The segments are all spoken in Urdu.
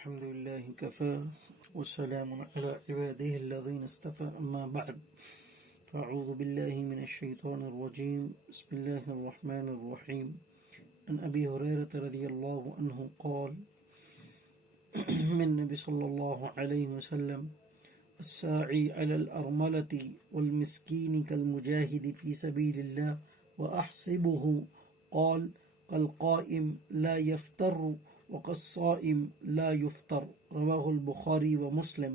الحمد لله كفى وسلام على عباده الذين اصطفى أما بعد فأعوذ بالله من الشيطان الرجيم بسم الله الرحمن الرحيم عن أبي هريرة رضي الله عنه قال من النبي صلى الله عليه وسلم الساعي على الأرملة والمسكين كالمجاهد في سبيل الله وأحسبه قال كالقائم لا يفتر وكالصائم لا يفطر رواه البخاري ومسلم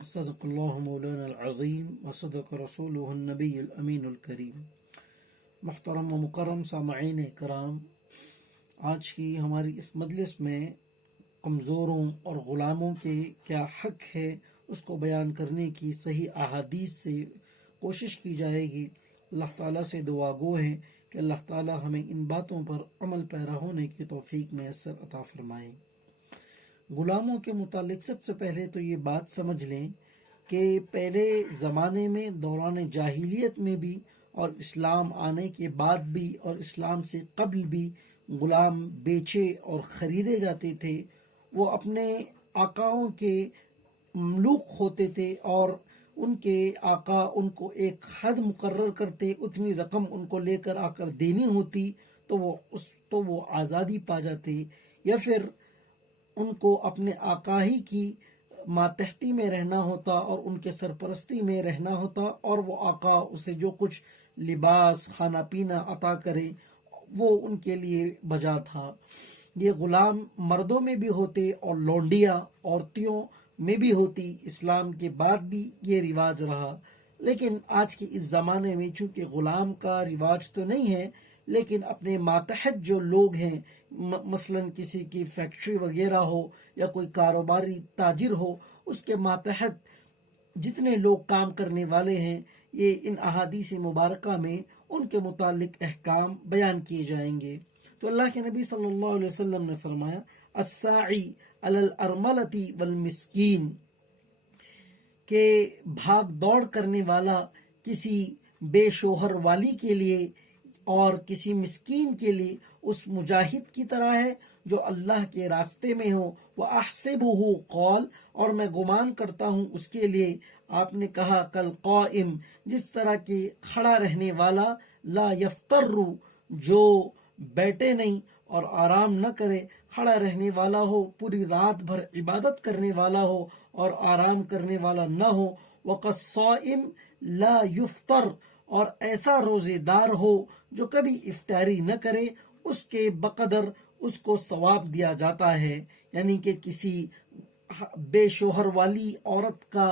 صدق اللہ مولانا العظیم وصدق رسولہ النبی الامین الکریم۔ محترم و مکرم سامعین کرام، آج کی ہماری اس مجلس میں کمزوروں اور غلاموں کے کیا حق ہے اس کو بیان کرنے کی صحیح احادیث سے کوشش کی جائے گی۔ اللہ تعالیٰ سے دعا گو ہیں کہ اللہ تعالیٰ ہمیں ان باتوں پر عمل پیرا ہونے کی توفیق میسر عطا فرمائیں۔ غلاموں کے متعلق سب سے پہلے تو یہ بات سمجھ لیں کہ پہلے زمانے میں دوران جاہلیت میں بھی اور اسلام آنے کے بعد بھی اور اسلام سے قبل بھی غلام بیچے اور خریدے جاتے تھے۔ وہ اپنے آقاؤں کے مملوک ہوتے تھے اور ان کے آقا ان کو ایک حد مقرر کرتے، اتنی رقم ان کو لے کر آ کر دینی ہوتی تو وہ آزادی پا جاتے، یا پھر ان کو اپنے آقا ہی کی ماتحتی میں رہنا ہوتا اور ان کے سرپرستی میں رہنا ہوتا، اور وہ آقا اسے جو کچھ لباس کھانا پینا عطا کرے وہ ان کے لیے بجا تھا۔ یہ غلام مردوں میں بھی ہوتے اور لونڈیاں عورتوں میں بھی ہوتی۔ اسلام کے بعد بھی یہ رواج رہا، لیکن آج کے اس زمانے میں چونکہ غلام کا رواج تو نہیں ہے، لیکن اپنے ماتحت جو لوگ ہیں، مثلا کسی کی فیکٹری وغیرہ ہو یا کوئی کاروباری تاجر ہو، اس کے ماتحت جتنے لوگ کام کرنے والے ہیں، یہ ان احادیث مبارکہ میں ان کے متعلق احکام بیان کیے جائیں گے۔ تو اللہ کے نبی صلی اللہ علیہ وسلم نے فرمایا الساعی علی الارملۃ والمسکین، کہ بھاگ دوڑ کرنے والا کسی بے شوہر والی کے لیے اور کسی مسکین کے لیے اس مجاہد کی طرح ہے جو اللہ کے راستے میں ہو۔ وَأَحْسِبُهُ قال، اور میں گمان کرتا ہوں اس کے لیے، آپ نے کہا کالقائم، جس طرح کے کھڑا رہنے والا، لا یفتر، جو بیٹھے نہیں اور آرام نہ کرے، کھڑا رہنے والا ہو، پوری رات بھر عبادت کرنے والا ہو اور آرام کرنے والا نہ ہو۔ وَقَالصَّائِمْ لَا يُفْطَرُ، اور ایسا روزے دار ہو جو کبھی افطاری نہ کرے، اس کے بقدر اس کو ثواب دیا جاتا ہے۔ یعنی کہ کسی بے شوہر والی عورت کا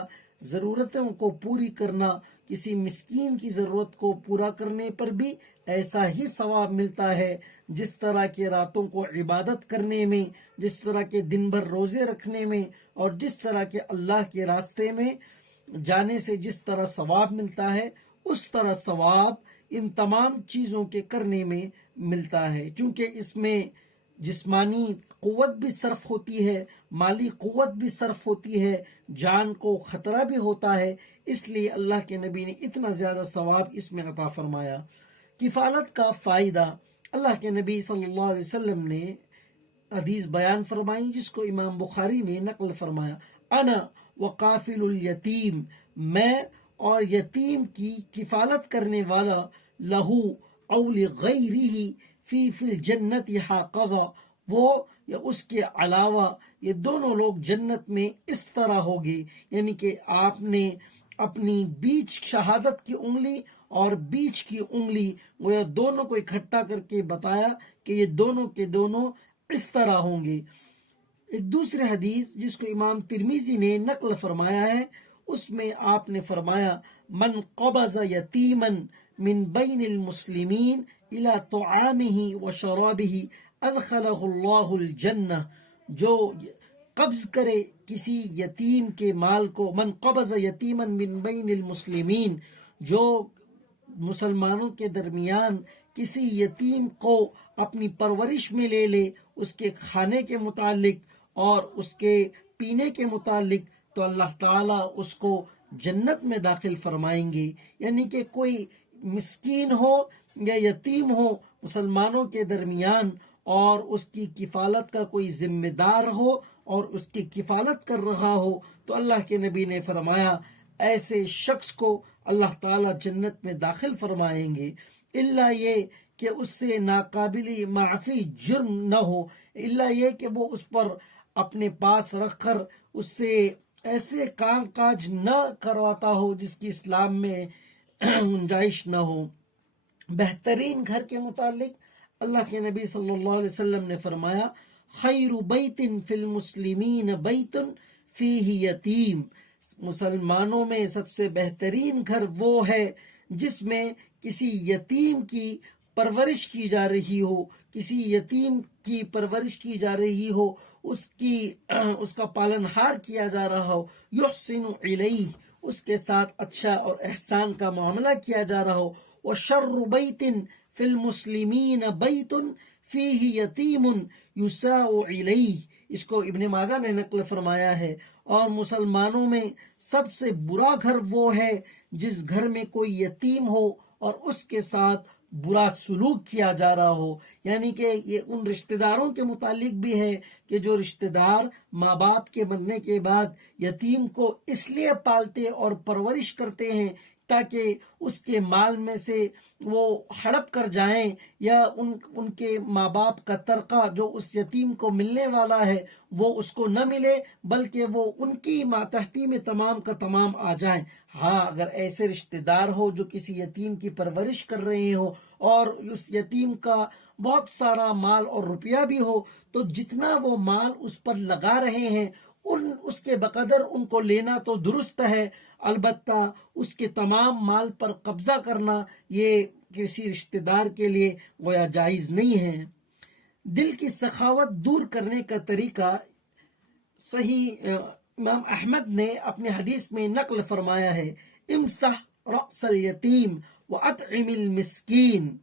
ضرورتوں کو پوری کرنا، کسی مسکین کی ضرورت کو پورا کرنے پر بھی ایسا ہی ثواب ملتا ہے، جس طرح کے راتوں کو عبادت کرنے میں، جس طرح کے دن بھر روزے رکھنے میں، اور جس طرح کے اللہ کے راستے میں جانے سے جس طرح ثواب ملتا ہے، اس طرح ثواب ان تمام چیزوں کے کرنے میں ملتا ہے۔ کیونکہ اس میں جسمانی قوت بھی صرف ہوتی ہے، مالی قوت بھی صرف ہوتی ہے، جان کو خطرہ بھی ہوتا ہے، اس لیے اللہ کے نبی نے اتنا زیادہ ثواب اس میں عطا فرمایا۔ کفالت کا فائدہ، اللہ کے نبی صلی اللہ علیہ وسلم نے حدیث بیان فرمائی جس کو امام بخاری نے نقل فرمایا، انا وقافل الیتیم، میں اور یتیم کی کفالت کرنے والا، لہو او لغیرہ فی الجنت حاقہ، وہ یا اس کے علاوہ یہ دونوں لوگ جنت میں اس طرح ہوگے۔ یعنی کہ آپ نے اپنی بیچ شہادت کی انگلی اور بیچ کی انگلی وہ دونوں کو اکٹھا کر کے بتایا کہ یہ دونوں کے دونوں اس طرح ہوں گے۔ ایک دوسرے حدیث جس کو امام ترمذی نے نقل فرمایا ہے، اس میں آپ نے فرمایا من قبض یتیما من بین المسلمین الى طعامہ وشرابہ ادخلہ اللہ الجنہ، جو قبض کرے کسی یتیم کے مال کو، من قبض یتیما من بین المسلمین، جو مسلمانوں کے درمیان کسی یتیم کو اپنی پرورش میں لے لے، اس کے کھانے کے متعلق اور اس کے پینے کے متعلق، تو اللہ تعالیٰ اس کو جنت میں داخل فرمائیں گے۔ یعنی کہ کوئی مسکین ہو یا یتیم ہو مسلمانوں کے درمیان، اور اس کی کفالت کا کوئی ذمہ دار ہو اور اس کی کفالت کر رہا ہو تو اللہ کے نبی نے فرمایا ایسے شخص کو اللہ تعالیٰ جنت میں داخل فرمائیں گے، الا یہ کہ اس سے ناقابل معافی جرم نہ ہو، الا یہ کہ وہ اس پر اپنے پاس رکھ کر اس سے ایسے کام کاج نہ کرواتا ہو جس کی اسلام میں گنجائش نہ ہو۔ بہترین گھر کے متعلق اللہ کے نبی صلی اللہ علیہ وسلم نے فرمایا خیر بیت فی المسلمین بیت فیہ یتیم، مسلمانوں میں سب سے بہترین گھر وہ ہے جس میں کسی یتیم کی پرورش کی جا رہی ہو، کسی یتیم کی پرورش کی جا رہی ہو، اس کا پالن ہار کیا جا رہا ہو، یحسن الیہ، اس کے ساتھ اچھا اور احسان کا معاملہ کیا جا رہا ہو۔ وشر بیت فی المسلمین بیت فیہ یتیم یساء الیہ، اس کو ابن ماجہ نے نقل فرمایا ہے۔ اور مسلمانوں میں سب سے برا گھر وہ ہے جس گھر میں کوئی یتیم ہو اور اس کے ساتھ برا سلوک کیا جا رہا ہو، یعنی کہ یہ ان رشتہ داروں کے متعلق بھی ہے کہ جو رشتہ دار ماں باپ کے مرنے کے بعد یتیم کو اس لیے پالتے اور پرورش کرتے ہیں تاکہ اس کے مال میں سے وہ ہڑپ کر جائیں، یا ان کے ماں باپ کا ترکہ جو اس یتیم کو ملنے والا ہے وہ اس کو نہ ملے، بلکہ وہ ان کی ماتحتی میں تمام کا تمام آ جائیں۔ ہاں، اگر ایسے رشتہ دار ہو جو کسی یتیم کی پرورش کر رہے ہو اور اس یتیم کا بہت سارا مال اور روپیہ بھی ہو، تو جتنا وہ مال اس پر لگا رہے ہیں اس کے بقدر ان کو لینا تو درست ہے، البتہ اس کے تمام مال پر قبضہ کرنا یہ کسی رشتہ دار کے لیے گویا جائز نہیں ہے۔ دل کی سخاوت دور کرنے کا طریقہ صحیح امام احمد نے اپنے حدیث میں نقل فرمایا ہے، امسح رأس الیتیم واطعم المسکین،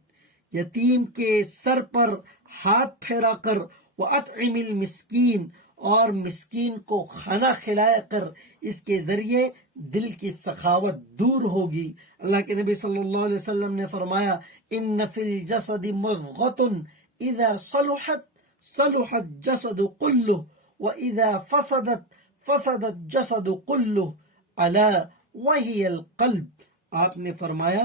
یتیم کے سر پر ہاتھ پھیرا کر، واطعم المسکین، اور مسکین کو کھانا کھلایا کر، اس کے ذریعے دل کی سخاوت دور ہوگی۔ اللہ کے نبی صلی اللہ علیہ وسلم نے فرمایا ان فی الجسد مضغۃ اذا صلحت صلح الجسد کلہ واذا فسدت فسد الجسد کلہ الا وہی القلب۔ آپ نے فرمایا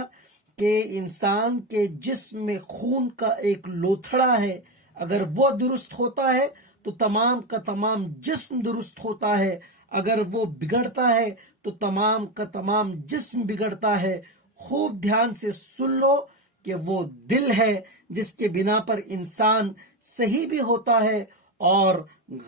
کہ انسان کے جسم میں خون کا ایک لوتھڑا ہے، اگر وہ درست ہوتا ہے تو تمام کا تمام جسم درست ہوتا ہے، اگر وہ بگڑتا ہے تو تمام کا تمام جسم بگڑتا ہے۔ خوب دھیان سے سن لو کہ وہ دل ہے جس کے بنا پر انسان صحیح بھی ہوتا ہے اور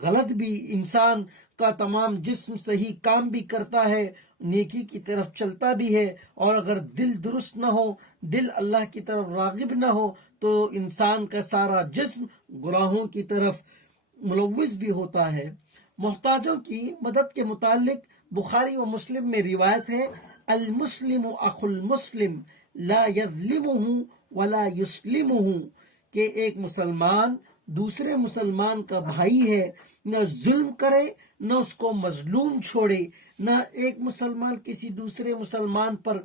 غلط بھی، انسان کا تمام جسم صحیح کام بھی کرتا ہے، نیکی کی طرف چلتا بھی ہے، اور اگر دل درست نہ ہو، دل اللہ کی طرف راغب نہ ہو، تو انسان کا سارا جسم گناہوں کی طرف ملوث بھی ہوتا ہے۔ محتاجوں کی مدد کے متعلق بخاری و مسلم میں روایت ہے، المسلم اخو المسلم لا یظلمہ ولا یسلمہ، کہ ایک مسلمان دوسرے مسلمان کا بھائی ہے، نہ ظلم کرے نہ اس کو مظلوم چھوڑے، نہ ایک مسلمان کسی دوسرے مسلمان پر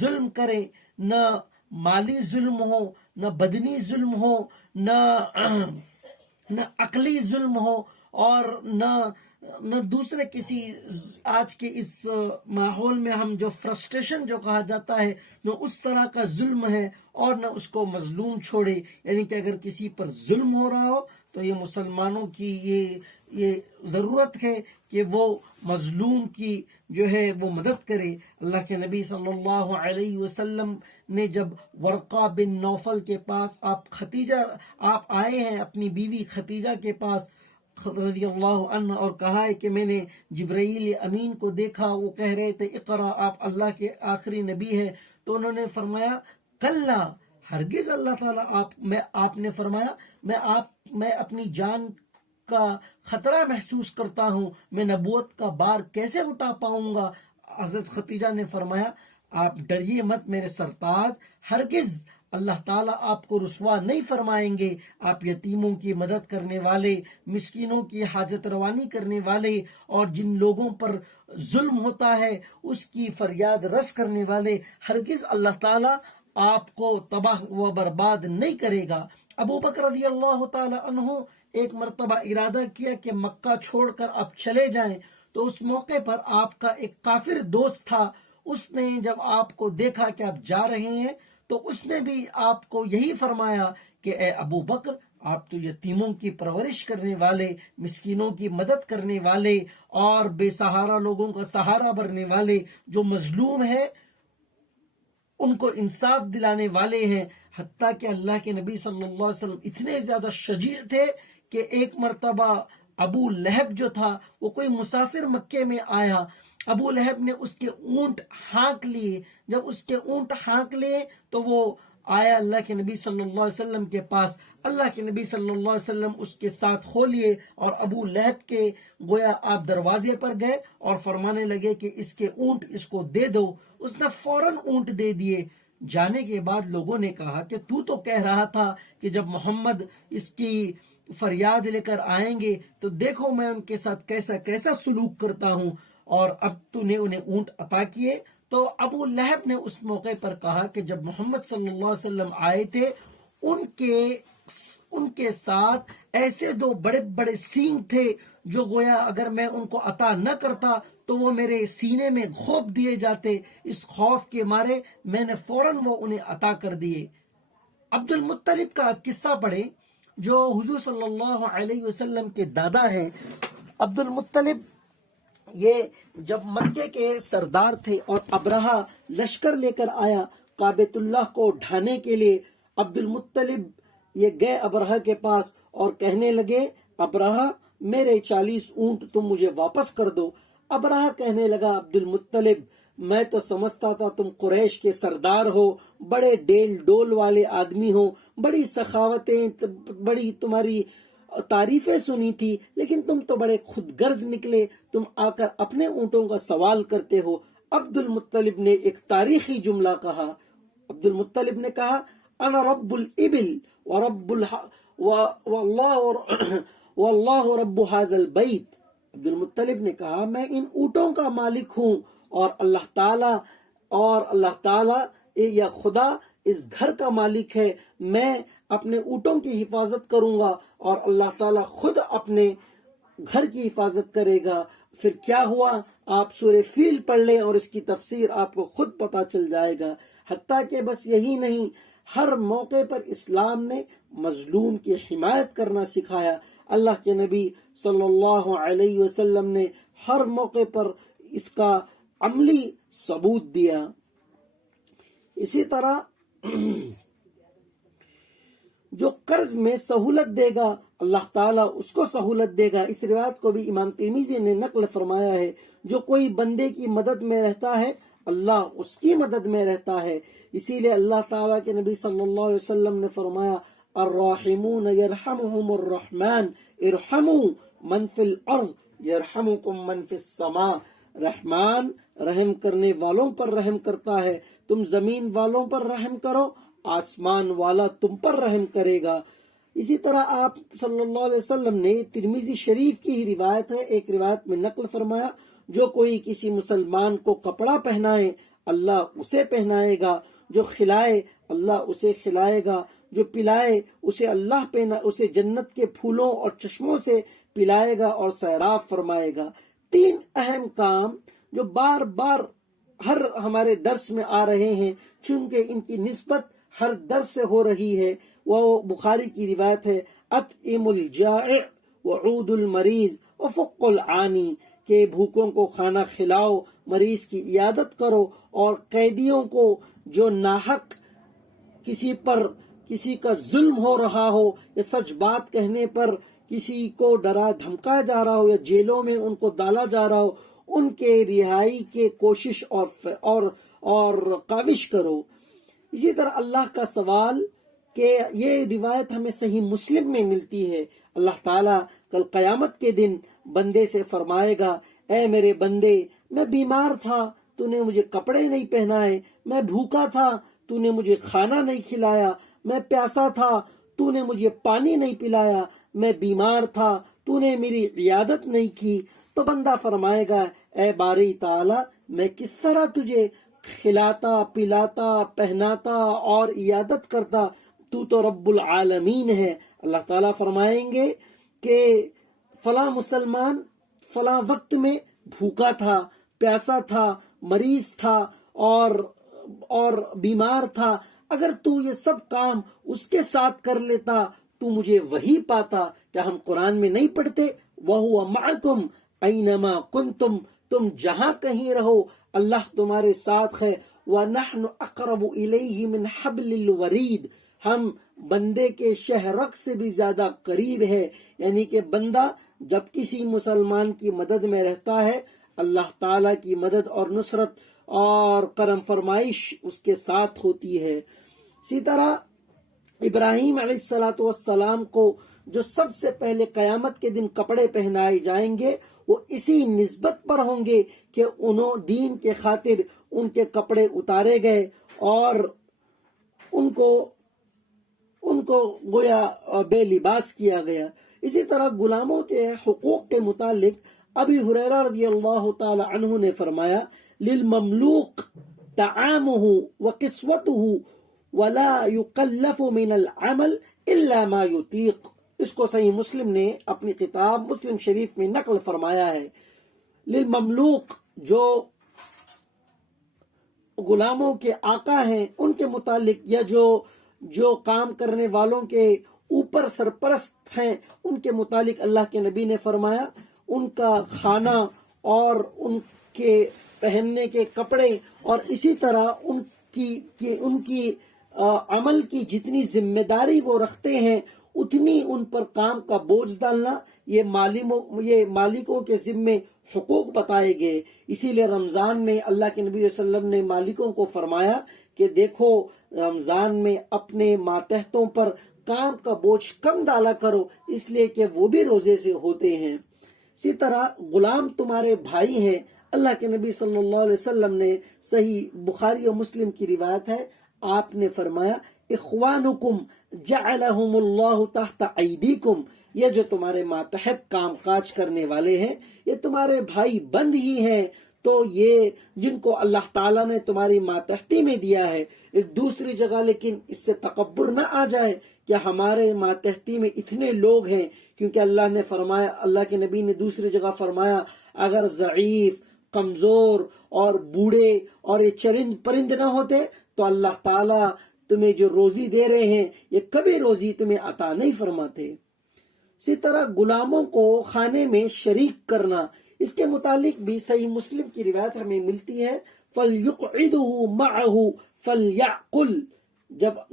ظلم کرے، نہ مالی ظلم ہو، نہ بدنی ظلم ہو، نہ عقلی ظلم ہو، اور نہ دوسرے کسی، آج کے اس ماحول میں ہم جو فرسٹریشن جو کہا جاتا ہے، نہ اس طرح کا ظلم ہے اور نہ اس کو مظلوم چھوڑے، یعنی کہ اگر کسی پر ظلم ہو رہا ہو تو یہ مسلمانوں کی یہ ضرورت ہے کہ وہ مظلوم کی جو ہے وہ مدد کرے۔ اللہ کے نبی صلی اللہ علیہ وسلم نے جب ورقہ بن نوفل کے پاس آپ آئے ہیں اپنی بیوی خدیجہ کے پاس رضی اللہ عنہ، اور کہا ہے کہ میں نے جبرائیل امین کو دیکھا، وہ کہہ رہے تھے اقرا، آپ اللہ کے آخری نبی ہیں، تو انہوں نے فرمایا کلا، ہرگز اللہ تعالیٰ آپ نے فرمایا میں اپنی جان کا خطرہ محسوس کرتا ہوں، میں نبوت کا بار کیسے اٹھا پاؤں گا؟ حضرت خدیجہ نے فرمایا آپ ڈریے مت میرے سرتاج، ہرگز اللہ تعالیٰ آپ کو رسوا نہیں فرمائیں گے، آپ یتیموں کی مدد کرنے والے، مسکینوں کی حاجت روانی کرنے والے، اور جن لوگوں پر ظلم ہوتا ہے اس کی فریاد رس کرنے والے، ہرگز اللہ تعالیٰ آپ کو تباہ و برباد نہیں کرے گا۔ ابو بکر رضی اللہ تعالی عنہ ایک مرتبہ ارادہ کیا کہ مکہ چھوڑ کر اب چلے جائیں، تو اس موقع پر آپ کا ایک کافر دوست تھا، اس نے جب آپ کو دیکھا کہ آپ جا رہے ہیں تو اس نے بھی آپ کو یہی فرمایا کہ اے ابو بکر، آپ تو یتیموں کی پرورش کرنے والے، مسکینوں کی مدد کرنے والے اور بے سہارا لوگوں کا سہارا بننے والے، جو مظلوم ہے ان کو انصاف دلانے والے ہیں۔ حتیٰ کہ اللہ کے نبی صلی اللہ علیہ وسلم اتنے زیادہ شجیع تھے کہ ایک مرتبہ ابو لہب جو تھا وہ کوئی مسافر مکے میں آیا، ابو لہب نے اس کے اونٹ ہانک لیے، جب اس کے اونٹ ہانک لیے تو وہ آیا اللہ کے نبی صلی اللہ علیہ وسلم کے پاس، اللہ کے نبی صلی اللہ علیہ وسلم اس کے ساتھ ہو لیے اور ابو لہب کے گویا آپ دروازے پر گئے اور فرمانے لگے کہ اس کے اونٹ اس کو دے دو، اس نے فوراً اونٹ دے دیے۔ جانے کے بعد لوگوں نے کہا کہ تو کہہ رہا تھا کہ جب محمد اس کی فریاد لے کر آئیں گے تو دیکھو میں ان کے ساتھ کیسا کیسا سلوک کرتا ہوں، اور اب تو نے انہیں اونٹ عطا کیے۔ تو ابو لہب نے اس موقع پر کہا کہ جب محمد صلی اللہ علیہ وسلم آئے تھے ان کے ساتھ ایسے دو بڑے بڑے سینگ تھے جو گویا اگر میں ان کو عطا نہ کرتا تو وہ میرے سینے میں گھونپ دیے جاتے، اس خوف کے مارے میں نے فوراً وہ انہیں عطا کر دیے۔ عبد المطلب کا قصہ پڑھیں جو حضور صلی اللہ علیہ وسلم کے دادا ہیں۔ عبد المطلب یہ جب مکے کے سردار تھے اور ابرہہ لشکر لے کر آیا کعبۃ اللہ کو ڈھانے کے لیے، عبد المطلب یہ گئے ابرہہ کے پاس اور کہنے لگے ابرہہ میرے 40 اونٹ تم مجھے واپس کر دو۔ ابرہہ کہنے لگا عبد المطلب میں تو سمجھتا تھا تم قریش کے سردار ہو، بڑے ڈیل ڈول والے آدمی ہو، بڑی سخاوتیں، بڑی تمہاری تعریفیں سنی تھی، لیکن تم تو بڑے خود غرض نکلے، تم آ کر اپنے اونٹوں کا سوال کرتے ہو۔ عبد المطلب نے ایک تاریخی جملہ کہا، عبد المطلب نے کہا انا رب الابل واللہ رب هذا البیت۔ عبد المطلب نے کہا میں ان اونٹوں کا مالک ہوں اور اللہ تعالی یا خدا اس گھر کا مالک ہے، میں اپنے اونٹوں کی حفاظت کروں گا اور اللہ تعالیٰ خود اپنے گھر کی حفاظت کرے گا۔ پھر کیا ہوا آپ سورہ فیل پڑھ لیں اور اس کی تفسیر آپ کو خود پتا چل جائے گا۔ حتیٰ کہ بس یہی نہیں، ہر موقع پر اسلام نے مظلوم کی حمایت کرنا سکھایا۔ اللہ کے نبی صلی اللہ علیہ وسلم نے ہر موقع پر اس کا عملی ثبوت دیا۔ اسی طرح جو قرض میں سہولت دے گا اللہ تعالیٰ اس کو سہولت دے گا۔ اس روایت کو بھی امام ترمذی نے نقل فرمایا ہے، جو کوئی بندے کی مدد میں رہتا ہے اللہ اس کی مدد میں رہتا ہے۔ اسی لیے اللہ تعالیٰ کے نبی صلی اللہ علیہ وسلم نے فرمایا الراحمون یرحمہم الرحمن ارحموا من فی الارض یرحمکم من فی السماء۔ رحمان رحم کرنے والوں پر رحم کرتا ہے، تم زمین والوں پر رحم کرو، آسمان والا تم پر رحم کرے گا۔ اسی طرح آپ صلی اللہ علیہ وسلم نے ترمذی شریف کی ہی روایت ہے، ایک روایت میں نقل فرمایا جو کوئی کسی مسلمان کو کپڑا پہنائے اللہ اسے پہنائے گا، جو کھلائے اللہ اسے کھلائے گا، جو پلائے اسے جنت کے پھولوں اور چشموں سے پلائے گا اور سیراب فرمائے گا۔ 3 اہم کام جو بار بار ہر ہمارے درس میں آ رہے ہیں، چونکہ ان کی نسبت ہر درس سے ہو رہی ہے، وہ بخاری کی روایت ہے اطعم الجائع وعود المریض وفق العانی، کہ بھوکوں کو کھانا کھلاؤ، مریض کی عیادت کرو، اور قیدیوں کو جو ناحق کسی کا ظلم ہو رہا ہو یا سچ بات کہنے پر کسی کو ڈرا دھمکایا جا رہا ہو یا جیلوں میں ان کو ڈالا جا رہا ہو، ان کے رہائی کے کوشش اور کاوش کرو۔ اسی طرح اللہ کا سوال کہ یہ روایت ہمیں صحیح مسلم میں ملتی ہے، اللہ تعالیٰ کل قیامت کے دن بندے سے فرمائے گا اے میرے بندے میں بیمار تھا تو نے مجھے کپڑے نہیں پہنائے، میں بھوکا تھا تو نے مجھے کھانا نہیں کھلایا، میں پیاسا تھا تو نے مجھے پانی نہیں پلایا، میں بیمار تھا تو نے میری عیادت نہیں کی۔ تو بندہ فرمائے گا اے باری تعالیٰ میں کس طرح تجھے کھلاتا پلاتا پہناتا اور عیادت کرتا، تو رب العالمین ہے۔ اللہ تعالیٰ فرمائیں گے کہ فلاں مسلمان فلاں وقت میں بھوکا تھا، پیاسا تھا، مریض تھا اور بیمار تھا، اگر تو یہ سب کام اس کے ساتھ کر لیتا تو مجھے وہی پاتا۔ کیا ہم قرآن میں نہیں پڑھتے وَهُوَ مَعَكُمْ أَيْنَمَا كُنْتُمْ، تم جہاں کہیں رہو اللہ تمہارے ساتھ ہے۔ وَنَحْنُ أَقْرَبُ إِلَيْهِ مِنْ حَبْلِ الْوَرِيدِ، ہم بندے کے شہرک سے بھی زیادہ قریب ہے، یعنی کہ بندہ جب کسی مسلمان کی مدد میں رہتا ہے اللہ تعالیٰ کی مدد اور نصرت اور کرم فرمائش اس کے ساتھ ہوتی ہے۔ اسی طرح ابراہیم علیہ السلام کو جو سب سے پہلے قیامت کے دن کپڑے پہنائے جائیں گے وہ اسی نسبت پر ہوں گے کہ انہوں دین کے خاطر ان کے کپڑے اتارے گئے اور ان کو گویا بے لباس کیا گیا۔ اسی طرح غلاموں کے حقوق کے متعلق ابی ہریرہ رضی اللہ تعالی عنہ نے فرمایا للمملوک طعامه وقسوته ولا يكلف من العمل الا ما يطيق، اس کو صحیح مسلم نے اپنی کتاب مسلم شریف میں نقل فرمایا ہے۔ للمملوک جو غلاموں کے آقا ہیں ان کے متعلق یا جو کام کرنے والوں کے اوپر سرپرست ہیں ان کے متعلق اللہ کے نبی نے فرمایا ان کا کھانا اور ان کے پہننے کے کپڑے اور اسی طرح ان کی عمل کی جتنی ذمہ داری وہ رکھتے ہیں اتنی ان پر کام کا بوجھ ڈالنا یہ مالکوں کے ذمے حقوق بتائے گئے۔ اسی لیے رمضان میں اللہ کے نبی صلی اللہ علیہ وسلم نے مالکوں کو فرمایا کہ دیکھو رمضان میں اپنے ماتحتوں پر کام کا بوجھ کم ڈالا کرو اس لیے کہ وہ بھی روزے سے ہوتے ہیں۔ اسی طرح غلام تمہارے بھائی ہیں۔ اللہ کے نبی صلی اللہ علیہ وسلم نے صحیح بخاری و مسلم کی روایت ہے آپ نے فرمایا اخوانکم جعلہم اللہ تحت ایدیکم، یہ جو تمہارے ماتحت کام کاج کرنے والے ہیں یہ تمہارے بھائی بند ہی ہیں، تو یہ جن کو اللہ تعالیٰ نے تمہاری ماتحتی میں دیا ہے۔ ایک دوسری جگہ لیکن اس سے تکبر نہ آ جائے کہ ہمارے ماتحتی میں اتنے لوگ ہیں، کیونکہ اللہ نے فرمایا، اللہ کے نبی نے دوسری جگہ فرمایا اگر ضعیف، کمزور اور بوڑھے اور یہ چرند پرند نہ ہوتے تو اللہ تعالیٰ تمہیں جو روزی دے رہے ہیں یہ کبھی روزی تمہیں عطا نہیں فرماتے۔ اسی طرح غلاموں کو کھانے میں شریک کرنا، اس کے متعلق بھی صحیح مسلم کی روایت ہمیں ملتی ہے فَلْيُقْعِدُهُ مَعَهُ فَلْيَأْكُلْ،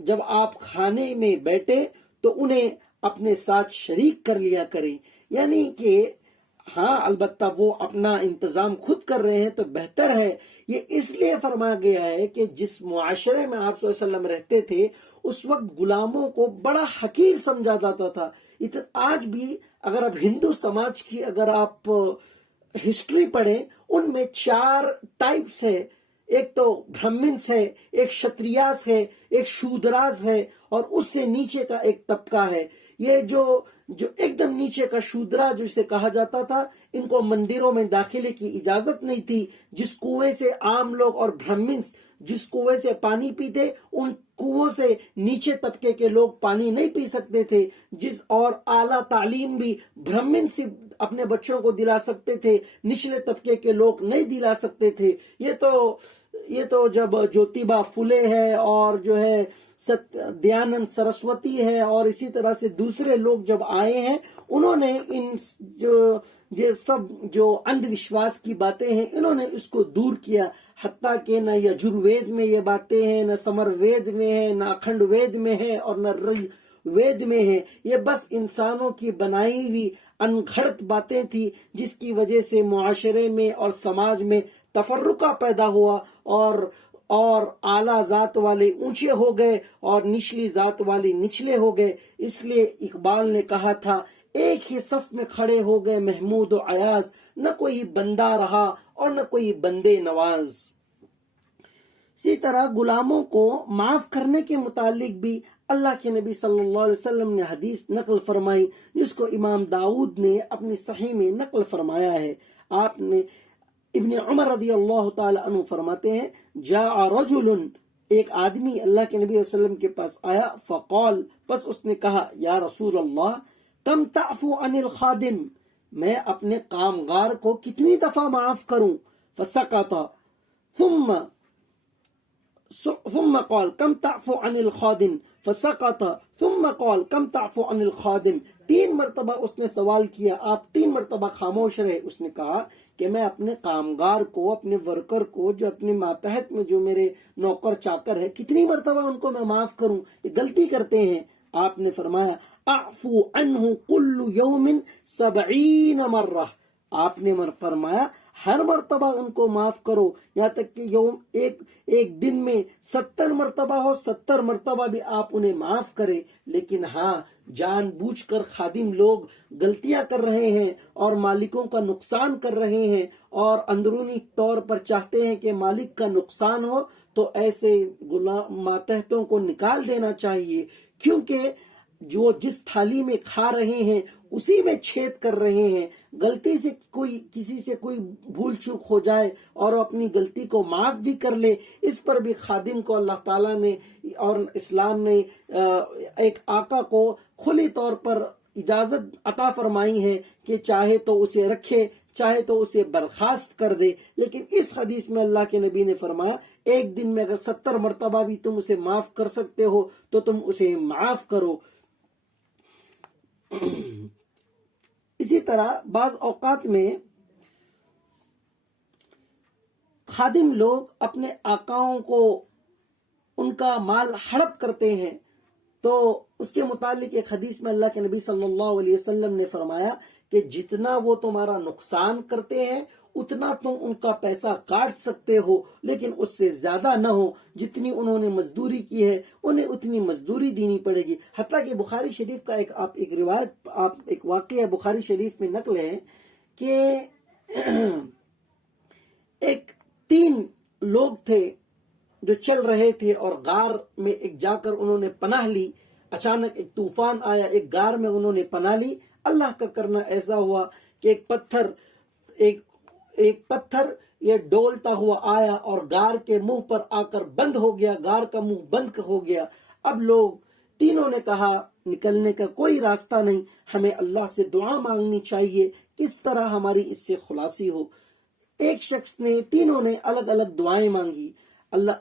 جب آپ کھانے میں بیٹھے تو انہیں اپنے ساتھ شریک کر لیا کریں، یعنی کہ ہاں البتہ وہ اپنا انتظام خود کر رہے ہیں تو بہتر ہے۔ یہ اس لیے فرمایا گیا ہے کہ جس معاشرے میں آپ صلی اللہ علیہ وسلم رہتے تھے اس وقت غلاموں کو بڑا حقیر سمجھا جاتا تھا۔ آج بھی اگر آپ ہندو سماج کی اگر آپ ہسٹری پڑھیں ان میں 4 ٹائپس ہے، ایک تو برہمنس ہے، ایک شتریاس ہے، ایک شودراس ہے اور اس سے نیچے کا ایک طبقہ ہے۔ یہ جو ایک دم نیچے کا شودرا جو اسے کہا جاتا تھا ان کو مندروں میں داخلے کی اجازت نہیں تھی، جس کنویں سے عام لوگ اور برہمنس جس کنویں سے پانی پیتے ان کنووں سے نیچے طبقے کے لوگ پانی نہیں پی سکتے تھے، اور اعلیٰ تعلیم بھی برہمن سے اپنے بچوں کو دلا سکتے تھے، نچلے طبقے کے لوگ نہیں دلا سکتے تھے۔ یہ تو جب جوتیبا پھولے ہے اور جو ہے دیانند سرسوتی ہے اور اسی طرح سے دوسرے لوگ جب آئے ہیں انہوں نے یہ سب جو اندھ وشواس کی باتیں ہیں انہوں نے اس کو دور کیا، حتیٰ کہ نہ یجروید میں یہ باتیں ہیں، نہ سمر وید میں ہے، نہ اکھنڈ وید میں ہے اور نہ ری وید میں ہے۔ یہ بس انسانوں کی بنائی ہوئی انگھڑت باتیں تھی جس کی وجہ سے معاشرے میں اور سماج میں تفرقہ پیدا ہوا اور اعلیٰ ذات والے اونچے ہو گئے اور نچلی ذات والے نچلے ہو گئے۔ اس لیے اقبال نے کہا تھا ایک ہی صف میں کھڑے ہو گئے محمود و ایاز، نہ کوئی بندہ رہا اور نہ کوئی بندے نواز۔ اسی طرح غلاموں کو معاف کرنے کے متعلق بھی اللہ کے نبی صلی اللہ علیہ وسلم نے حدیث نقل فرمائی جس کو امام داؤد نے اپنی صحیح میں نقل فرمایا ہے۔ آپ نے ابن عمر رضی اللہ تعالی عنہ فرماتے ہیں جاء رجل ایک آدمی اللہ کے نبی صلی اللہ علیہ وسلم کے پاس آیا، فقال، پس اس نے کہا، یا رسول اللہ کم تعفو عن الخادم، میں اپنے کامگار کو کتنی دفعہ معاف کروں؟ فسکت ثم قال کم تعفو عن الخادم فسکت ثم قال کم تعفو عن الخادم، 3 مرتبہ اس نے سوال کیا، آپ 3 مرتبہ خاموش رہے۔ اس نے کہا کہ میں اپنے کامگار کو، اپنے ورکر کو، جو اپنے ماتحت میں جو میرے نوکر چاکر ہے، کتنی مرتبہ ان کو میں معاف کروں؟ یہ غلطی کرتے ہیں۔ آپ نے فرمایا اعفو عنہ کل یوم 70 مرہ، آپ نے فرمایا ہر مرتبہ ان کو معاف کرو، یہاں تک کہ ایک دن میں 70 مرتبہ ہو، 70 مرتبہ بھی آپ انہیں معاف کریں۔ لیکن ہاں، جان بوجھ کر خادم لوگ غلطیاں کر رہے ہیں اور مالکوں کا نقصان کر رہے ہیں اور اندرونی طور پر چاہتے ہیں کہ مالک کا نقصان ہو، تو ایسے ماتحتوں کو نکال دینا چاہیے، کیونکہ جو جس تھالی میں کھا رہے ہیں اسی میں چھید کر رہے ہیں۔ غلطی سے کسی سے کوئی بھول چوک ہو جائے اور وہ اپنی غلطی کو معاف بھی کر لے، اس پر بھی خادم کو اللہ تعالیٰ نے اور اسلام نے ایک آقا کو کھلی طور پر اجازت عطا فرمائی ہے کہ چاہے تو اسے رکھے، چاہے تو اسے برخاست کر دے۔ لیکن اس حدیث میں اللہ کے نبی نے فرمایا ایک دن میں اگر 70 مرتبہ بھی تم اسے معاف کر سکتے ہو تو تم اسے معاف کرو۔ اسی طرح بعض اوقات میں خادم لوگ اپنے آقاؤں کو ان کا مال ہڑپ کرتے ہیں، تو اس کے متعلق ایک حدیث میں اللہ کے نبی صلی اللہ علیہ وسلم نے فرمایا کہ جتنا وہ تمہارا نقصان کرتے ہیں اتنا تم ان کا پیسہ کاٹ سکتے ہو، لیکن اس سے زیادہ نہ ہو۔ جتنی انہوں نے مزدوری کی ہے انہیں اتنی مزدوری دینی پڑے گی۔ حتیٰ کہ بخاری شریف کا ایک واقعہ بخاری شریف میں نقل ہے کہ ایک 3 لوگ تھے جو چل رہے تھے اور غار میں ایک جا کر انہوں نے پناہ لی۔ اچانک ایک طوفان آیا، ایک غار میں انہوں نے پناہ لی۔ اللہ کا کرنا ایسا ہوا کہ ایک پتھر یہ ڈولتا ہوا آیا اور غار کے منہ پر آ کر بند ہو گیا، غار کا منہ بند ہو گیا۔ اب لوگ تینوں نے کہا نکلنے کا کوئی راستہ نہیں، ہمیں اللہ سے دعا مانگنی چاہیے، کس طرح ہماری اس سے خلاصی ہو۔ ایک شخص نے، تینوں نے الگ الگ دعائیں مانگی۔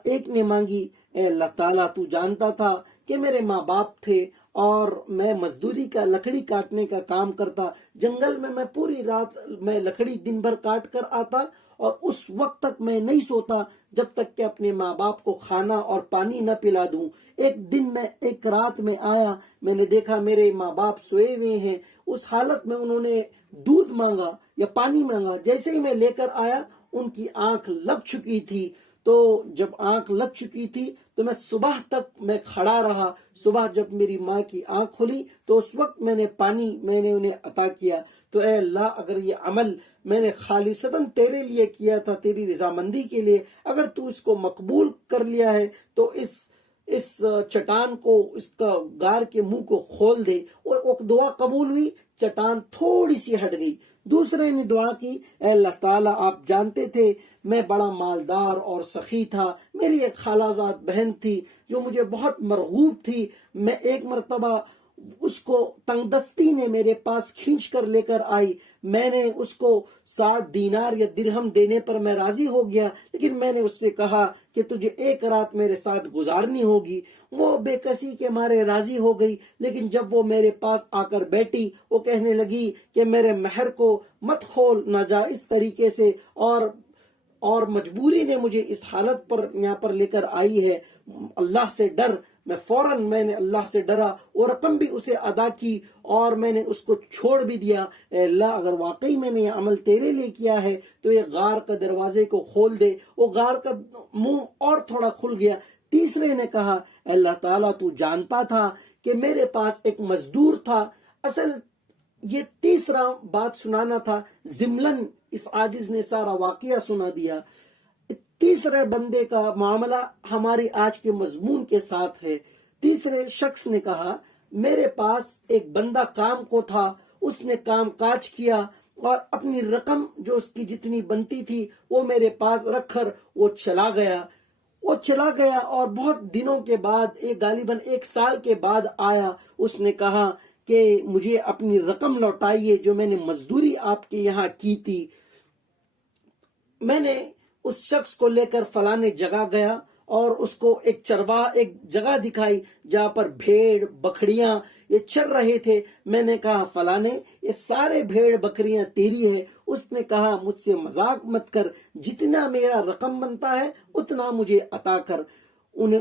ایک نے مانگی، اے اللہ تعالیٰ تو جانتا تھا کہ میرے ماں باپ تھے اور میں مزدوری کا لکڑی کاٹنے کا کام کرتا، جنگل میں پوری رات میں لکڑی دن بھر کاٹ کر آتا اور اس وقت تک میں نہیں سوتا جب تک کہ اپنے ماں باپ کو کھانا اور پانی نہ پلا دوں۔ ایک رات میں آیا، میں نے دیکھا میرے ماں باپ سوئے ہوئے ہیں، اس حالت میں انہوں نے دودھ مانگا یا پانی مانگا، جیسے ہی میں لے کر آیا ان کی آنکھ لگ چکی تھی۔ تو جب آنکھ لگ چکی تھی تو میں صبح تک میں کھڑا رہا۔ صبح جب میری ماں کی آنکھ کھلی تو اس وقت میں نے پانی انہیں عطا کیا۔ تو اے اللہ، اگر یہ عمل میں نے خالصتاً تیرے لیے کیا تھا، تیری رضامندی کے لیے، اگر تو اس کو مقبول کر لیا ہے تو اس چٹان کو، اس کا غار کے منہ کو کھول دے۔ اور دعا قبول ہوئی، چٹان تھوڑی سی ہٹ گئی۔ دوسرے نے دعا کی، اے اللہ تعالیٰ آپ جانتے تھے میں بڑا مالدار اور سخی تھا، میری ایک خالہ زاد بہن تھی جو مجھے بہت مرغوب تھی، میں ایک مرتبہ اس کو تنگ دستی نے میرے پاس کھینچ کر لے کر آئی، میں نے اس کو 60 دینار یا درہم دینے پر میں راضی ہو گیا، لیکن میں نے اس سے کہا کہ تجھے ایک رات میرے ساتھ گزارنی ہوگی۔ وہ بے کسی کے مارے راضی ہو گئی، لیکن جب وہ میرے پاس آ کر بیٹھی وہ کہنے لگی کہ میرے مہر کو مت کھول نہ جا اس طریقے سے، اور مجبوری نے مجھے اس حالت پر یہاں پر لے کر آئی ہے، اللہ سے ڈر۔ میں نے اللہ سے ڈرا اور رقم بھی اسے ادا کی اور میں نے اس کو چھوڑ بھی دیا۔ اے اللہ، اگر واقعی میں نے یہ عمل تیرے لیے کیا ہے تو یہ غار کا دروازے کو کھول دے۔ وہ غار کا منہ اور تھوڑا کھل گیا۔ تیسرے نے کہا، اے اللہ تعالیٰ تو جانتا تھا کہ میرے پاس ایک مزدور تھا۔ اصل یہ تیسرا بات سنانا تھا، ضمناً اس عاجز نے سارا واقعہ سنا دیا۔ تیسرے بندے کا معاملہ ہماری آج کے مضمون کے ساتھ ہے۔ تیسرے شخص نے کہا، میرے پاس ایک بندہ کام کو تھا، اس نے کام کاج کیا اور اپنی رقم جو اس کی جتنی بنتی تھی وہ میرے پاس رکھ کر وہ چلا گیا۔ وہ چلا گیا اور بہت دنوں کے بعد غالباً 1 سال کے بعد آیا. اس نے کہا کہ مجھے اپنی رقم لوٹائیے جو میں نے مزدوری آپ کے یہاں کی تھی. میں نے اس شخص کو لے کر فلاں جگہ گیا اور اس کو ایک جگہ دکھائی جہاں پر بھیڑ بکریاں یہ چر رہے تھے. میں نے کہا فلاں یہ سارے بھیڑ بکریاں تیری ہے. اس نے کہا مجھ سے مذاق مت کر، جتنا میرا رقم بنتا ہے اتنا مجھے عطا کر.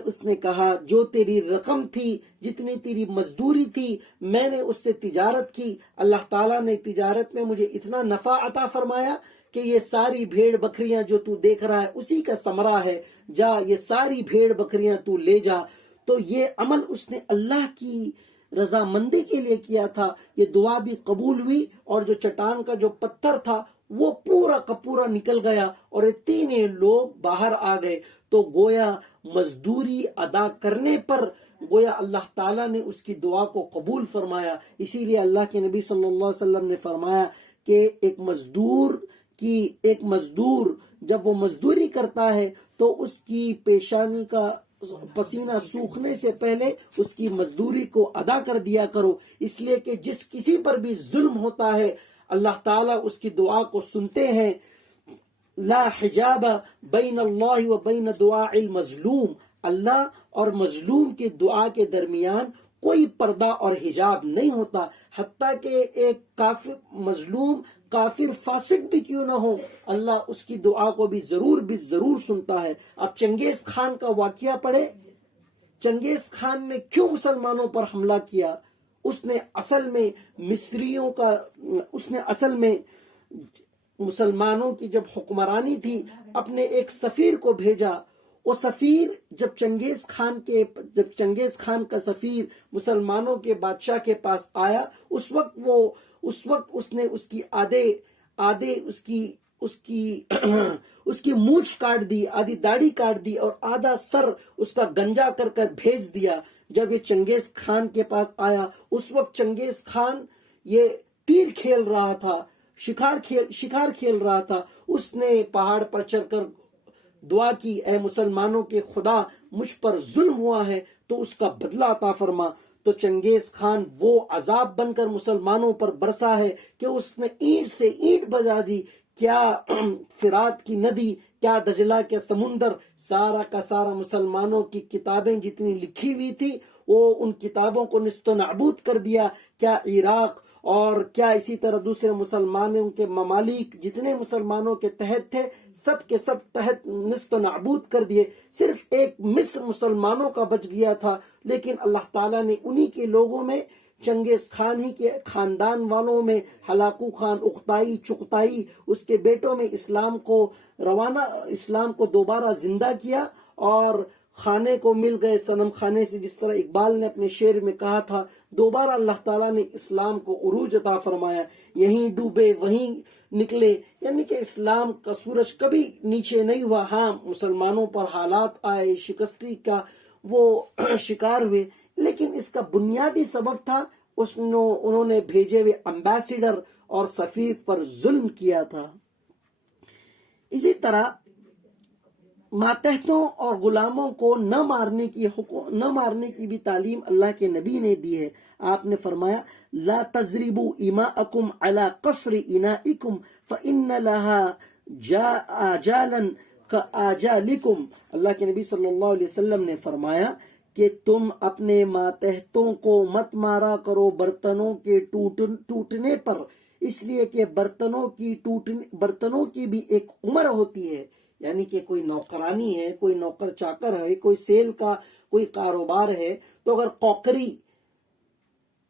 اس نے کہا جو تیری رقم تھی، جتنی تیری مزدوری تھی، میں نے اس سے تجارت کی. اللہ تعالیٰ نے تجارت میں مجھے اتنا نفع عطا فرمایا کہ یہ ساری بھیڑ بکریاں جو تو دیکھ رہا ہے اسی کا ثمرہ ہے. جا یہ ساری بھیڑ بکریاں تو لے جا. تو یہ عمل اس نے اللہ کی رضامندی کے لیے کیا تھا. یہ دعا بھی قبول ہوئی اور جو چٹان کا جو پتھر تھا وہ پورا کا پورا نکل گیا اور یہ تینوں لوگ باہر آ گئے. تو گویا مزدوری ادا کرنے پر گویا اللہ تعالیٰ نے اس کی دعا کو قبول فرمایا. اسی لیے اللہ کے نبی صلی اللہ علیہ وسلم نے فرمایا کہ ایک مزدور جب وہ مزدوری کرتا ہے تو اس کی پیشانی کا پسینہ سوکھنے سے پہلے اس کی مزدوری کو ادا کر دیا کرو. اس لیے کہ جس کسی پر بھی ظلم ہوتا ہے اللہ تعالیٰ اس کی دعا کو سنتے ہیں. لا حجاب بین اللہ و بین دعاء المظلوم، اللہ اور مظلوم کی دعا کے درمیان کوئی پردہ اور حجاب نہیں ہوتا. حتیٰ کہ ایک مظلوم کافر فاسق بھی کیوں نہ ہو، اللہ اس کی دعا کو بھی ضرور سنتا ہے. اب چنگیز خان کا واقعہ پڑھے. چنگیز خان نے کیوں مسلمانوں پر حملہ کیا؟ اس نے اصل میں مسلمانوں کی جب حکمرانی تھی اپنے ایک سفیر کو بھیجا. وہ سفیر جب چنگیز خان کا سفیر مسلمانوں کے بادشاہ کے پاس آیا اس وقت اس نے اس کی اس کی مونچھ کاٹ دی، آدھی داڑھی کاٹ دی اور آدھا سر اس کا گنجا کر بھیج دیا. جب یہ چنگیز خان کے پاس آیا اس وقت چنگیز خان یہ تیر کھیل رہا تھا، شکار کھیل رہا تھا. اس نے پہاڑ پر چڑھ کر دعا کی، اے مسلمانوں کے خدا مجھ پر ظلم ہوا ہے تو اس کا بدلہ عطا فرما. تو چنگیز خان وہ عذاب بن کر مسلمانوں پر برسا ہے کہ اس نے اینٹ سے اینٹ بجا دی. کیا فرات کی ندی، کیا دجلہ کے سمندر، سارا کا سارا مسلمانوں کی کتابیں جتنی لکھی ہوئی تھی وہ ان کتابوں کو نیست و نابود کر دیا. کیا عراق اور کیا اسی طرح دوسرے مسلمانوں کے ممالک جتنے مسلمانوں کے تحت تھے سب کے سب تحت نیست و نابود کر دیے. صرف ایک مصر مسلمانوں کا بچ گیا تھا، لیکن اللہ تعالیٰ نے انہی کے لوگوں میں، چنگیز خان ہی کے خاندان والوں میں ہلاکو خان، اختائی، چغتائی، اس کے بیٹوں میں اسلام کو دوبارہ زندہ کیا اور خانے کو مل گئے صنم خانے سے. جس طرح اقبال نے اپنے شعر میں کہا تھا، دوبارہ اللہ تعالیٰ نے اسلام کو عروج عطا فرمایا. یہیں ڈوبے وہیں نکلے، یعنی کہ اسلام کا سورج کبھی نیچے نہیں ہوا. ہاں مسلمانوں پر حالات آئے، شکستی کا وہ شکار ہوئے، لیکن اس کا بنیادی سبب تھا انہوں نے بھیجے ہوئے امبیسڈر اور سفیر پر ظلم کیا تھا. اسی طرح ماتحتوں اور غلاموں کو نہ مارنے کی بھی تعلیم اللہ کے نبی نے دی ہے. آپ نے فرمایا لا تضربوا اماءکم علی قصر انائکم فإن لها آجالا کآجالکم. اللہ کے نبی صلی اللہ علیہ وسلم نے فرمایا کہ تم اپنے ماتحتوں کو مت مارا کرو برتنوں کے ٹوٹنے پر، اس لیے کہ برتنوں کی بھی ایک عمر ہوتی ہے. یعنی کہ کوئی نوکرانی ہے، کوئی نوکر چاکر ہے، کوئی سیل کا کوئی کاروبار ہے، تو اگر کوکری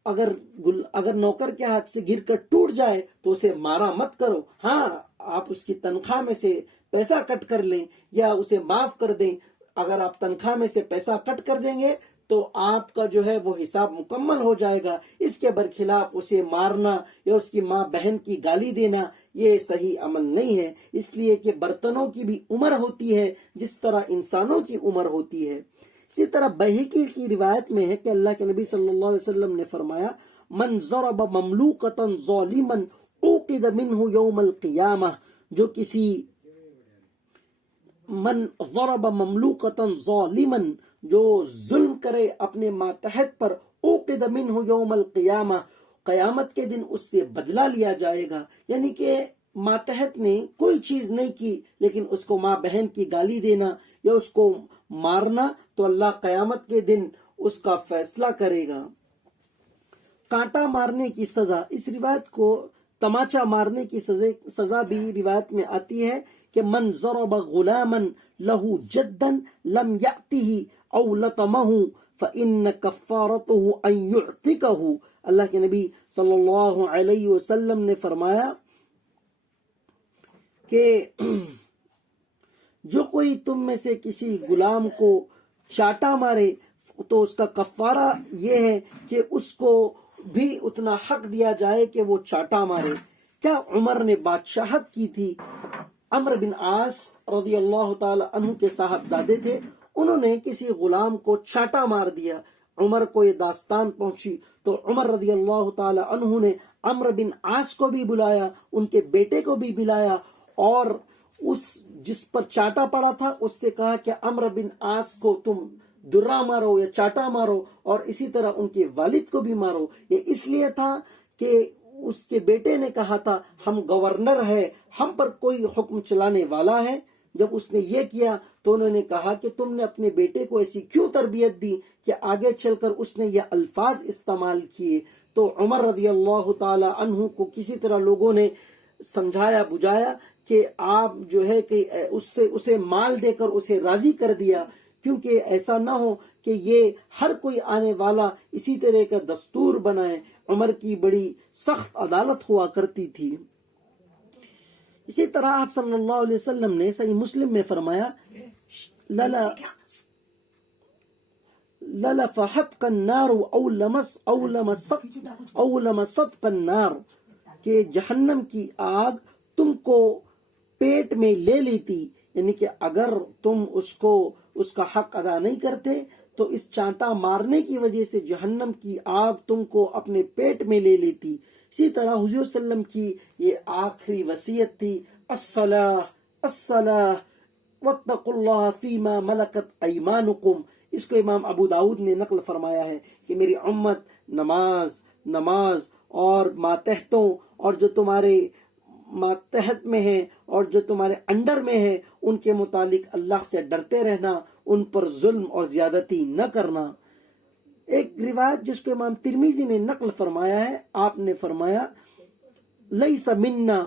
اگر نوکر کے ہاتھ سے گر کر ٹوٹ جائے تو اسے مارا مت کرو. ہاں آپ اس کی تنخواہ میں سے پیسہ کٹ کر لیں یا اسے معاف کر دیں. اگر آپ تنخواہ میں سے پیسہ کٹ کر دیں گے تو آپ کا جو ہے وہ حساب مکمل ہو جائے گا. اس کے برخلاف اسے مارنا یا اس کی ماں بہن کی گالی دینا یہ صحیح عمل نہیں ہے. اس لیے کہ برتنوں کی بھی عمر ہوتی ہے جس طرح انسانوں کی عمر ہوتی ہے. اسی طرح بہقی کی روایت میں ہے کہ اللہ کے نبی صلی اللہ علیہ وسلم نے فرمایا من ضرب مملوکتا ظالما عوقد منہ یوم القیامہ. جو کسی من ضرب مملوکتن ظالمن، جو ظلم کرے اپنے ماتحت پر، اوقد منہ یوم القیامہ، قیامت کے دن اس سے بدلہ لیا جائے گا. یعنی کہ ماتحت نے کوئی چیز نہیں کی لیکن اس کو ماں بہن کی گالی دینا یا اس کو مارنا، تو اللہ قیامت کے دن اس کا فیصلہ کرے گا. کانٹا مارنے کی سزا، اس روایت کو تماچا مارنے کی سزا بھی روایت میں آتی ہے کہ من ضرب غلاما له جدا لم یأتہ او لطمہ فإن کفارته ان یعتقہ. اللہ کے نبی صلی اللہ علیہ وسلم نے فرمایا کہ جو کوئی تم میں سے کسی غلام کو چاٹا مارے تو اس کا کفارہ یہ ہے کہ اس کو بھی اتنا حق دیا جائے کہ وہ چاٹا مارے. کیا عمر نے بادشاہت کی تھی؟ عمرو بن عاص رضی اللہ تعالی عنہ کے صاحبزادے تھے، انہوں نے کسی غلام کو چاٹا مار دیا. عمر کو یہ داستان پہنچی تو عمر رضی اللہ تعالی عنہ نے عمرو بن عاص کو بھی بلایا، ان کے بیٹے کو بھی بلایا، اور اس جس پر چاٹا پڑا تھا اس سے کہا کہ عمرو بن عاص کو تم درا مارو یا چاٹا مارو، اور اسی طرح ان کے والد کو بھی مارو. یہ اس لیے تھا کہ اس کے بیٹے نے کہا تھا ہم گورنر ہے، ہم پر کوئی حکم چلانے والا ہے. جب اس نے یہ کیا تو انہوں نے کہا کہ تم نے اپنے بیٹے کو ایسی کیوں تربیت دی کہ آگے چل کر اس نے یہ الفاظ استعمال کیے. تو عمر رضی اللہ تعالی عنہ کو کسی طرح لوگوں نے سمجھایا بجھایا کہ آپ جو ہے کہ اسے مال دے کر اسے راضی کر دیا، کیونکہ ایسا نہ ہو کہ یہ ہر کوئی آنے والا اسی طرح کا دستور بنائے. عمر کی بڑی سخت عدالت ہوا کرتی تھی. اسی طرح آپ صلی اللہ علیہ وسلم نے صحیح مسلم میں فرمایا لَلَفَحَتْكَ النَّارُ أَوْ لَمَسَتْكَ النَّارُ، کہ جہنم کی آگ تم کو پیٹ میں لے لیتی. یعنی کہ اگر تم اس کا حق ادا نہیں کرتے تو اس چانٹا مارنے کی وجہ سے جہنم کی آگ تم کو اپنے پیٹ میں لے لیتی. اسی طرح حضور صلی اللہ علیہ وسلم کی یہ آخری وصیت تھی، الصلاة واتقوا اللہ فیما ملکت ایمانکم. اس کو امام ابو داود نے نقل فرمایا ہے کہ میری امت نماز اور ماتحتوں اور جو تمہارے ماتحت میں ہیں اور جو تمہارے انڈر میں ہیں ان کے متعلق اللہ سے ڈرتے رہنا، ان پر ظلم اور زیادتی نہ کرنا. ایک روایت جس کو امام ترمذی نے نقل فرمایا ہے، آپ نے فرمایا لیس منا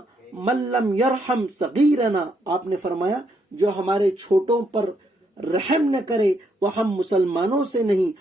من لم یرحم صغیرنا. آپ نے فرمایا جو ہمارے چھوٹوں پر رحم نہ کرے وہ ہم مسلمانوں سے نہیں.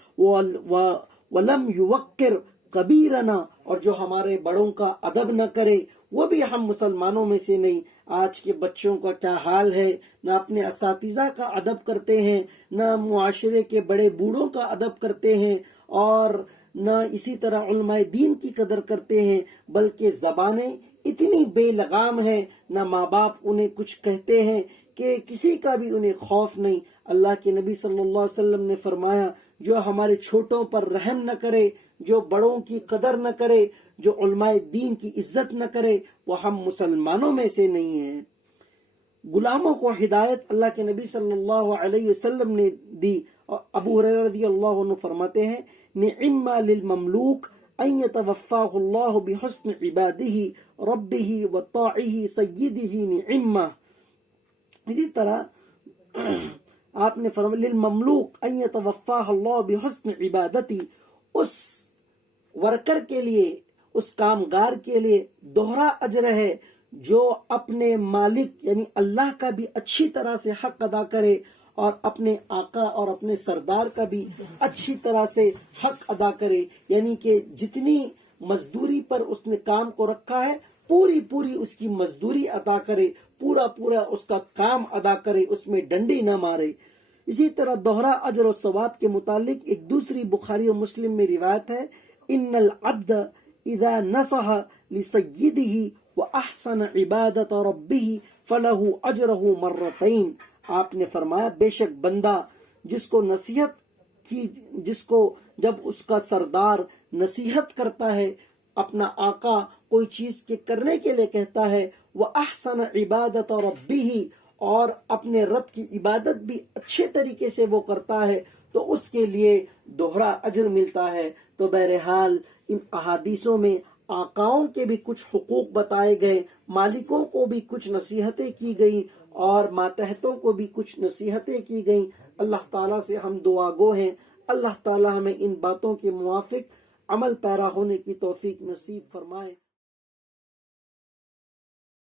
ولم یوقر کبیرنا، اور جو ہمارے بڑوں کا ادب نہ کرے وہ بھی ہم مسلمانوں میں سے نہیں. آج کے بچوں کا کیا حال ہے، نہ اپنے اساتذہ کا ادب کرتے ہیں، نہ معاشرے کے بڑے بوڑھوں کا ادب کرتے ہیں، اور نہ اسی طرح علماء دین کی قدر کرتے ہیں، بلکہ زبانیں اتنی بے لگام ہیں، نہ ماں باپ انہیں کچھ کہتے ہیں کہ کسی کا بھی انہیں خوف نہیں. اللہ کے نبی صلی اللہ علیہ وسلم نے فرمایا جو ہمارے چھوٹوں پر رحم نہ کرے، جو بڑوں کی قدر نہ کرے، جو علماء دین کی عزت نہ کرے وہ ہم مسلمانوں میں سے نہیں ہیں. غلاموں کو ہدایت اللہ کے نبی صلی اللہ علیہ وسلم نے دی. اور ابو ہریرہ رضی اللہ عنہ فرماتے ہیں نعم للمملوک ان یتوفاہ اللہ بحسن عبادہ ربہ وطاعہ سیدہ نعمہ. اسی طرح آپ نے فرمایا للمملوک ان یتوفاہ اللہ بحسن عبادتی، اس ورکر کے لیے، اس کامگار کے لیے دوہرا اجر ہے جو اپنے مالک یعنی اللہ کا بھی اچھی طرح سے حق ادا کرے اور اپنے آقا اور اپنے سردار کا بھی اچھی طرح سے حق ادا کرے. یعنی کہ جتنی مزدوری پر اس نے کام کو رکھا ہے پوری اس کی مزدوری ادا کرے، پورا اس کا کام ادا کرے، اس میں ڈنڈی نہ مارے. اسی طرح دوہرا اجر و ثواب کے متعلق ایک دوسری بخاری و مسلم میں روایت ہے ان العبد اذا نصح لسیدہ واحسن عبادت ربہ فلہ اجرہ مرتین. آپ نے فرمایا بے شک بندہ جس کو جب اس کا سردار نصیحت کرتا ہے، اپنا آقا کوئی چیز کے کرنے کے لیے کہتا ہے، وہ احسن عبادت ربہ، اور اپنے رب کی عبادت بھی اچھے طریقے سے وہ کرتا ہے تو اس کے لیے دوہرا اجر ملتا ہے۔ تو بہرحال ان احادیثوں میں آقاؤں کے بھی کچھ حقوق بتائے گئے، مالکوں کو بھی کچھ نصیحتیں کی گئیں اور ماتحتوں کو بھی کچھ نصیحتیں کی گئیں۔ اللہ تعالیٰ سے ہم دعا گو ہیں اللہ تعالیٰ ہمیں ان باتوں کے موافق عمل پیرا ہونے کی توفیق نصیب فرمائے۔